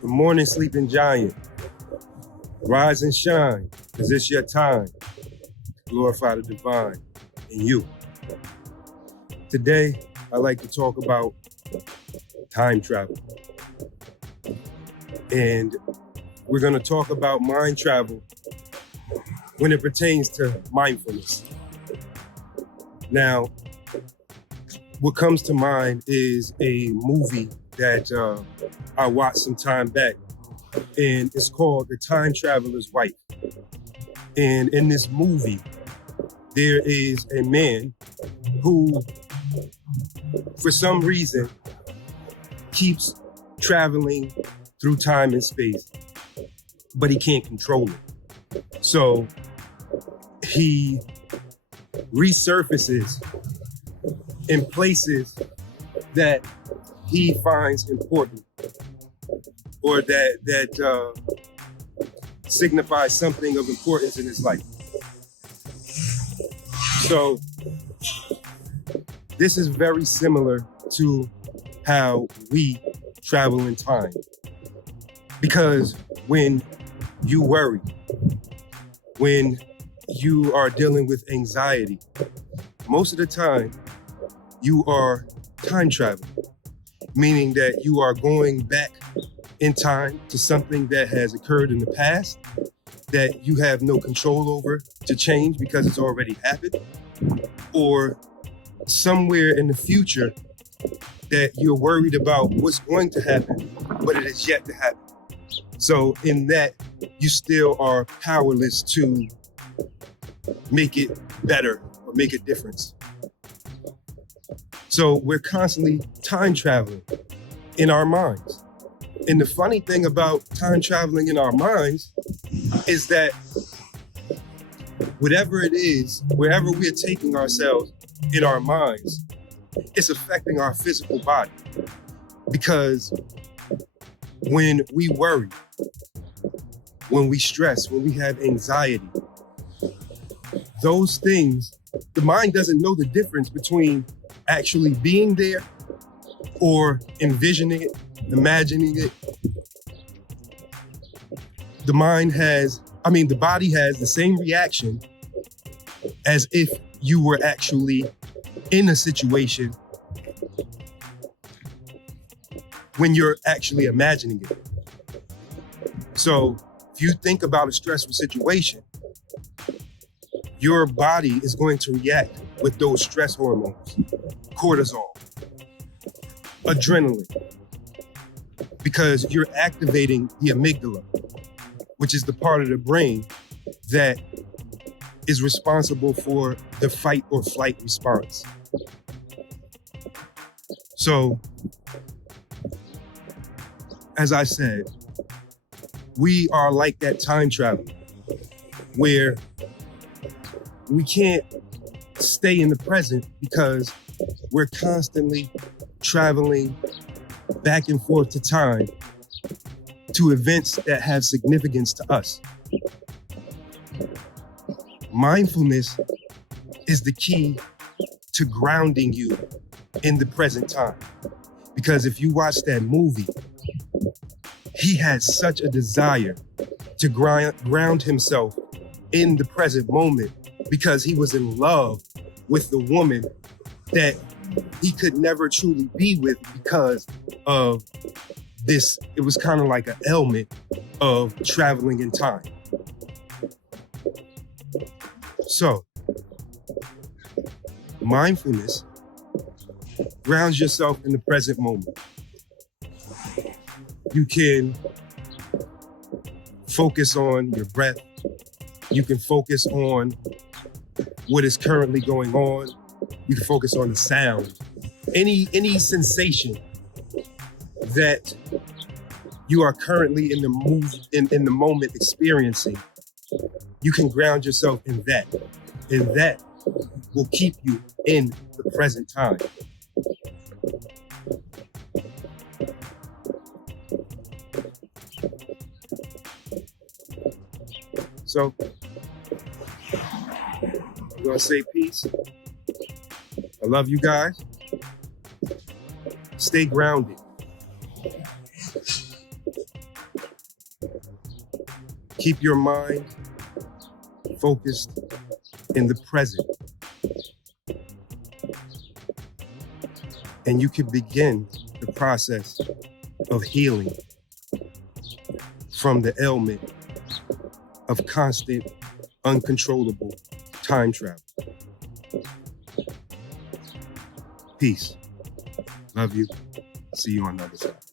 Good morning, sleeping giant. Rise and shine, because it's your time to glorify the divine in you. Today, I'd like to talk about time travel. And we're going to talk about mind travel when it pertains to mindfulness. Now, what comes to mind is a movie that I watched some time back, and it's called The Time Traveler's Wife. And in this movie, there is a man who, for some reason, keeps traveling through time and space, but he can't control it. So he resurfaces in places that he finds important, or that signifies something of importance in his life. So this is very similar to how we travel in time. Because when you worry, when you are dealing with anxiety, most of the time you are time traveling, meaning that you are going back in time to something that has occurred in the past that you have no control over to change because it's already happened, or somewhere in the future that you're worried about what's going to happen, but it is yet to happen. So in that, you still are powerless to make it better or make a difference. So we're constantly time traveling in our minds. And the funny thing about time traveling in our minds is that whatever it is, wherever we're taking ourselves in our minds, it's affecting our physical body. Because when we worry, when we stress, when we have anxiety, those things, the mind doesn't know the difference between actually being there or envisioning it, imagining it. The body has the same reaction as if you were actually in a situation when you're actually imagining it. So if you think about a stressful situation, your body is going to react with those stress hormones, cortisol, adrenaline, because you're activating the amygdala, which is the part of the brain that is responsible for the fight or flight response. So, as I said, we are like that time travel where we can't stay in the present because we're constantly traveling back and forth to time to events that have significance to us. Mindfulness is the key to grounding you in the present time. Because if you watch that movie, he had such a desire to ground himself in the present moment because he was in love with the woman that he could never truly be with because of this. It was kind of like an ailment of traveling in time. So, mindfulness grounds yourself in the present moment. You can focus on your breath. You can focus on what is currently going on. You can focus on the sound. Any sensation that you are currently in the moment experiencing, you can ground yourself in that. And that will keep you in the present time. So I'm gonna say peace. I love you guys. Stay grounded. Keep your mind focused in the present, and you can begin the process of healing from the ailment of constant, uncontrollable time travel. Peace. Love you. See you on the other side.